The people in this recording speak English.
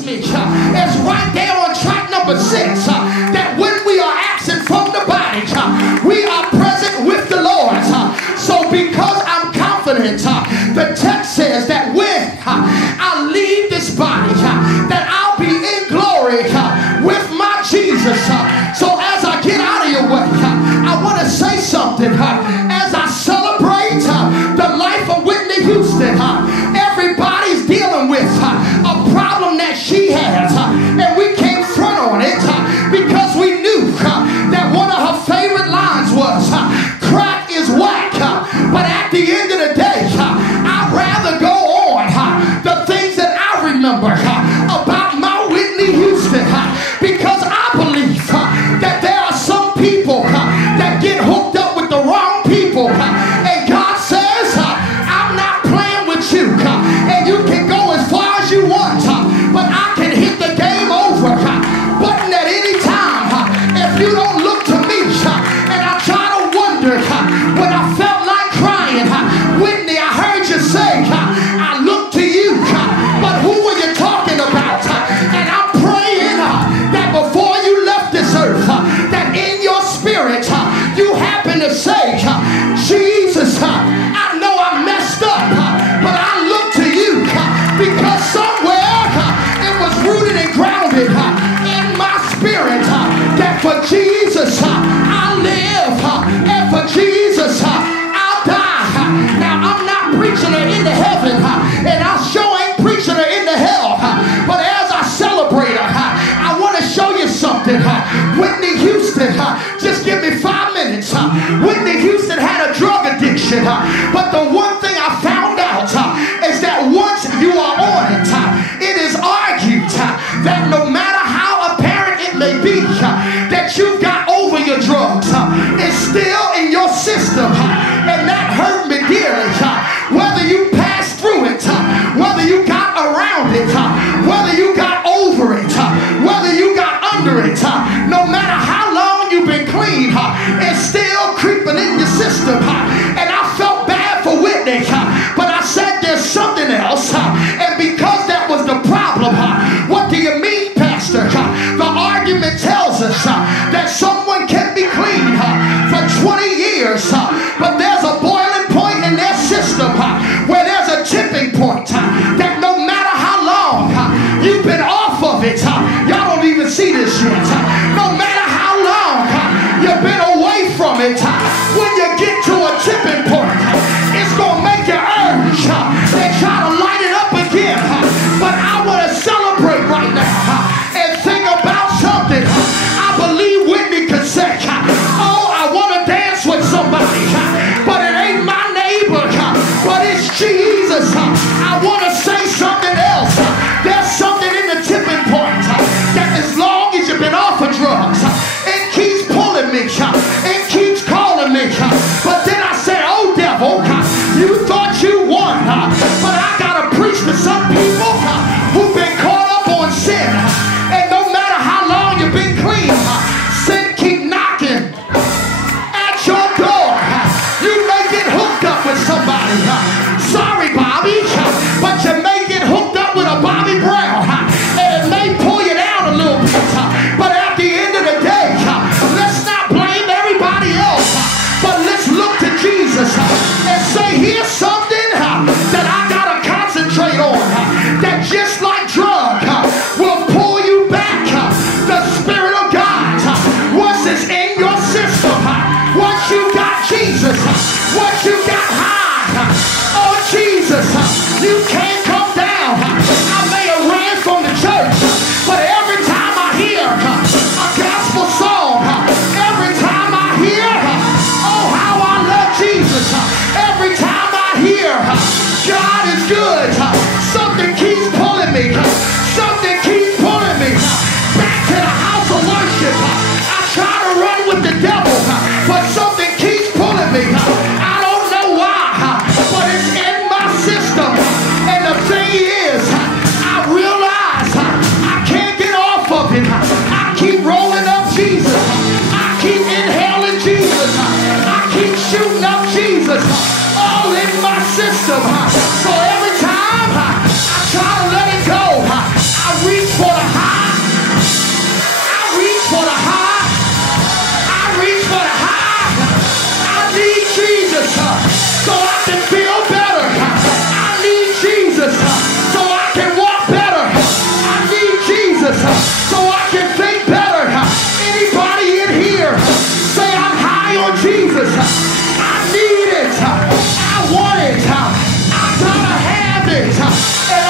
amazes me is right there on track number 6, that when we are absent from the body, we are present with the Lord. So because I'm confident, the text says that when I leave this body, that I'll be in glory with my Jesus. So as I get out of your way, I want to say something. As I celebrate the life of Whitney Houston, everybody's dealing with a problem that she has, and we can't front on it because we knew that one of her favorite lines was, crack is whack, but at the end of the day, I'd rather go on the things that I remember about my Whitney Houston, because I believe that there are some people that get hooked up with the wrong people, and God says, I'm not playing with you, and you can go as far as you want, but I can hit the game over button at any time if you don't look to me. And I try to wonder, when I felt like crying, Whitney, I heard you say, I look to you, but who were you talking about? And I'm praying that before you left this earth, that in your spirit you happen to say, Jesus, I know I messed up, but I look to you, because somewhere it was rooted and grounded in my spirit that for Jesus I live, and for Jesus I'll die. Now I'm not preaching her into heaven, and I sure ain't preaching her into hell, but as I celebrate her, I want to show you something. Whitney Houston, just give me 5 minutes. Whitney Houston had a drug addiction, but the one thing I found out is that once you are on it, it is argued that no matter how apparent it may be that you've got over your drugs, it's still in your system, and that hurt me dearly. Whether you passed through it, whether you got around it, whether you got over it, whether you got under it, no matter how long you've been clean, it's still creeping in your system. And I felt bad for Whitney, but I said there's something else, and because that was the problem, what do you mean, Pastor? The argument tells us that someone can be clean for 20 years, but there's a boiling point in their system where there's a tipping point that no matter how long you've been off of it, y'all don't even see this yet, no matter how long you've been away from it, when you get to a tipping point, it's going to make you urge and try to light it up again. But I want to celebrate right now and think about something. I believe Whitney could say, oh, I want to dance with somebody, but it ain't my neighbor, but it's Jesus. I want to say something else. There's something in the tipping point that as long as you've been off of drugs, it keeps pulling me, it keeps calling me. But then I say, oh devil, you thought you won, but I gotta preach to some people who've been caught up on sin, and no matter how long you've been clean, sin keep knocking at your door. You may get hooked up with somebody. Sorry, Bobby, but you may six.